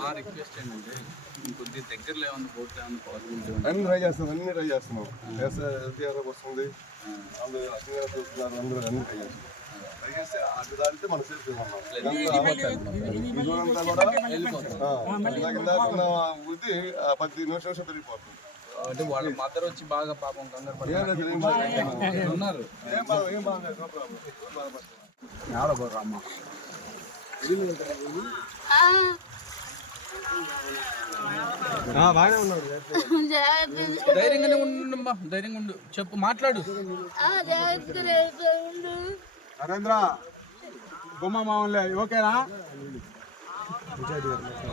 మా రిక్వెస్ట్ ఏంటంటే కొద్దిగా దగ్గరలో ఏమన్నా బోట్ ఏమన్నా పాసిబిలిటీ అన్ని ట్రై చేస్తున్నాం అన్ని ట్రై చేస్తున్నాం. ఎస్ఆర్ వస్తుంది. అందరూ అసలు చూస్తున్నారు అందరూ అన్ని ట్రై చేస్తున్నాం ట్రై చేస్తే అది దాంట్లో మనం సేఫ్ ఈ దూరంతా కూడా ఆ, పది నిమిషం పెరిగిపోతుంది. అంటే వాళ్ళ మదర్ వచ్చి బాగా పాపం కంగారు పడి ఏం లేదు, ఏం బాధ ఉన్నారు. ఏం బాధ ఏం. ఏం బాధపడతారు. ధైర్యంగానే ఉండమ్మా ధైర్యంగా ఉండు. చెప్పు మాట్లాడు. నరేంద్ర బొమ్మ మామూలే ఓకేనా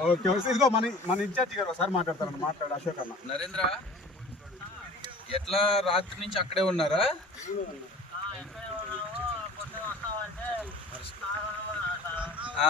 ఓకే ఇదిగో మన మన ఇన్ఛార్జి గారు ఒకసారి మాట్లాడతారు మాట్లాడు అశోక్ అన్న. నరేంద్ర ఎట్లా రాత్రి నుంచి అక్కడే ఉన్నారా? ఆ.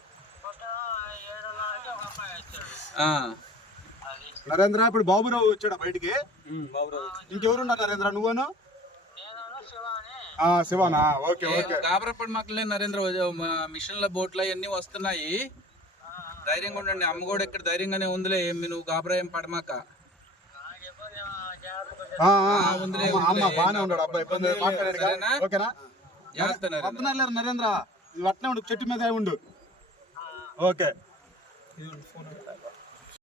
నరేంద్ర ఇప్పుడు బాబురావు వచ్చాడు బయటికి. ఇంకెవరున్నారు నరేంద్ర? నువ్వును? ఆ, శివానా? Okay okay. గాబరపడి మక్కలే నరేంద్ర మిషన్ల బోట్లు అవన్నీ వస్తున్నాయి. ధైర్యంగా ఉండండి అమ్మ కూడా ఇక్కడ ధైర్యంగానే ఉందిలే ఏమి నువ్వు గాబరా ఏం పడమాక నరేంద్ర చెట్టు మీద ఉండు. ఓకే.